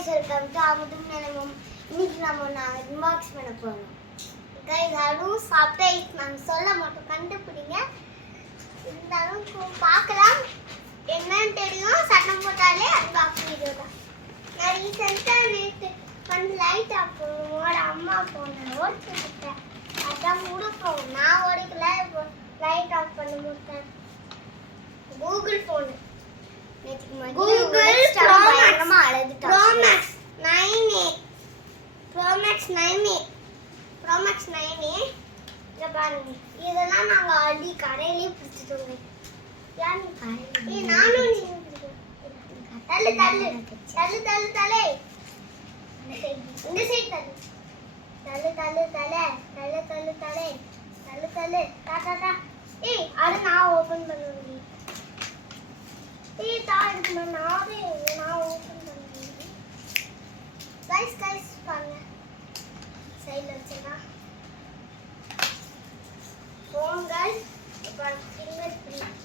guys, welcome to Amadum Nelamum. இன்னைக்கு நம்ம unbox பண்ண போறோம். guys, அதுவும் சர்ப்ரைஸ் நான் சொல்ல மாட்டோம், கண்டுபிடிங்க. இருந்தாலும் பார்க்கலாம். என்னன்னு தெரியும், சத்தம் போட்டாலே அன்பாக்ஸ் வீடியோ தான். நான் ரீசெண்டா நேத்து வந்து லைட் ஆஃப் பண்ணுவோட அம்மா போன ஓடிட்டேன். அதான் முடுப்போம். நான் ஓடிக்கல, லைட் ஆஃப் பண்ண முடியல. Google phone Google Pro Max 9A இத பாருங்க. இதெல்லாம் நாங்க ஆல்ரெடி கடையிலே பிடிச்சிட்டோம். யானி ஏய் நானும் நீங்க பிடிச்சோம். தள்ளு தள்ளு இந்த சைடு தள்ளு டா ஏய் அது நான் ஓபன் பண்ணுவேன். ஏய் தாடுக்கு நான் ஓபன் பண்ணுவேன். गाइस பாருங்க. சைடுல வச்சா போன் गाइस இப்போ ஃபிங்கர் பிரிண்ட்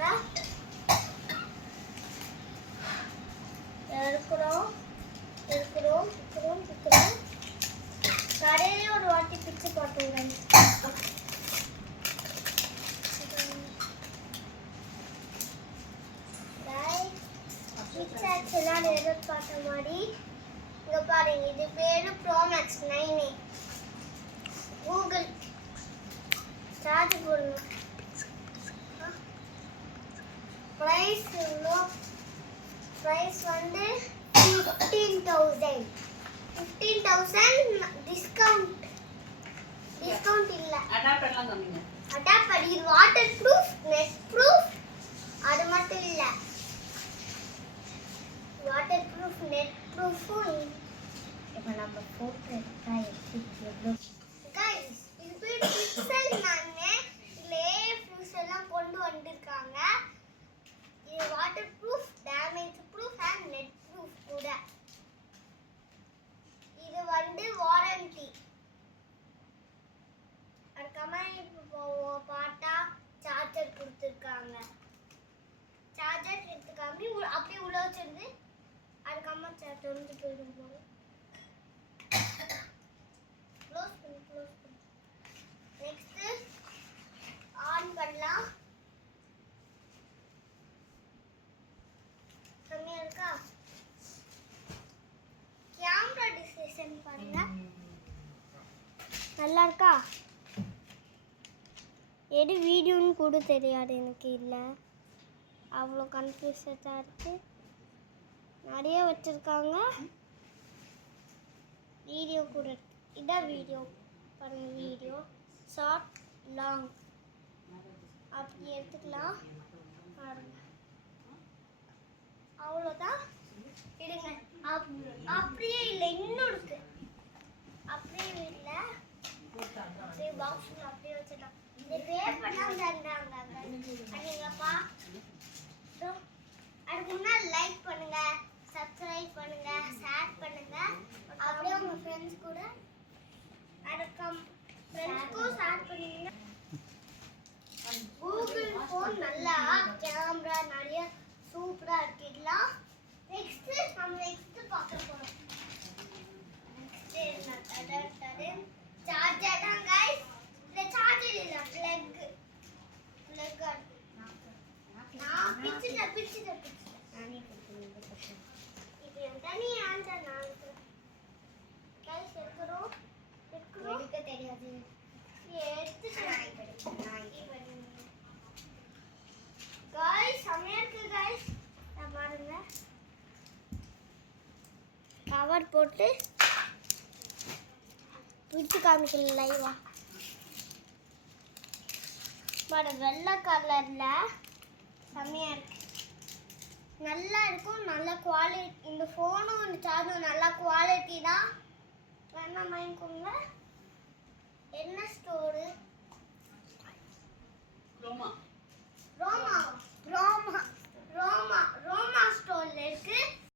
வாங்க. எடுக்குறோம் கடையில ஒரு வாட்டி பிச்சு போட்டுங்க. பிக்சர்ஸ்லாம் எதிர்பார்த்த மாதிரி இங்க பாருங்க. இது பேரு Pro Max 9A. Google charge போடணும். பிரைஸ் எவ்வளோ? பிரைஸ் வந்து 15,000 டிஸ்கவுண்ட் இல்ல. அடாப்டர்லாம் சொன்னீங்க. அடாப்டர் இது வாட்டர் ப்ரூஃப், நெட் ப்ரூஃப், அது மட்டும் இல்ல. வாட்டர் ப்ரூஃப், நெட் ப்ரூஃபும். இப்போ நம்ம போட்டோ எடுத்தா எப்படி गाइस இது பேர் பிக்சல். நானே இதுல ஃபியூஸ் எல்லாம் கொண்டு வந்திருக்காங்க. இது water proof, damage proof and net proof கூட. இது வந்து வாரண்டி. அதுக்கப்புறமா இப்போ பார்த்தா சார்ஜர் கொடுத்துருக்காங்க. சார்ஜர் எடுத்துக்காமி அப்படியே உள்ள வச்சிருந்து அதுக்கப்புறமா சார்ஜர் வந்து போயிடும் போது க்ளோஸ் பண்ணு. நெக்ஸ்ட் ஆன் பண்ணலாம். கம்மியா இருக்கா? கேமரா டிஸ்பிளேஷன் பாருங்க, நல்லா இருக்கா? எது வீடியோன்னு கூட தெரியாது எனக்கு. இல்லை அவ்வளோ கன்ஃபியூஸாக இருக்கு. நிறைய வச்சுருக்காங்க. வீடியோ கூட இதான் வீடியோ பாருங்க. வீடியோ ஷார்ட், லாங் அப்படி எடுத்துக்கலாம் பாருங்க. அவ்வளோதான். இருங்க, அப்படியே இல்லை, இன்னும் இருக்கு. அப்படியே இல்லை, அப்படியே பாக்ஸில் அப்படியே வச்சிடலாம். இந்த பேப்பர் தான் தந்தாங்க. அன்னைங்கப்பா அதுக்கு முன்னாடி லைக் பண்ணுங்க, சப்ஸ்கிரைப் பண்ணுங்க, ஷேர் பண்ணுங்க. அப்படியே உங்க ஃப்ரெண்ட்ஸ் கூட ஃப்ரெண்ட்ஸ்க்கும் ஷேர் பண்ணுங்க. கூகுள் ஃபோன் நல்லா கேமரா நிறைய சூப்பரா இருக்குலாம். நெக்ஸ்ட் பார்க்க போறோம். நெக்ஸ்ட் சார்ஜர் தான் गाइस. இந்த சார்ஜர் இல்ல, பிளக் நான் பிச்சிட்ட நானே கொடுத்துருக்கேன். இப்போ தனி ஆன்சர் நான் गाइस எடுக்கறோம் எடுக்க தெரியாது. गाइस சமையலுக்கு गाइस பாருங்க. கவர் போட்டு பிச்சு காமிக்கல லைவா. வெள்ளை கலர்ல செம்மையா இருக்கு, நல்லா இருக்கும். நல்ல குவாலிட்டி. இந்த ஃபோனும் இந்த சார்ஜரும் நல்ல குவாலிட்டி தான். வேணா வாங்கிக்கோங்க. என்ன ஸ்டோரு? ரோமா ஸ்டோர்ல இருக்கு.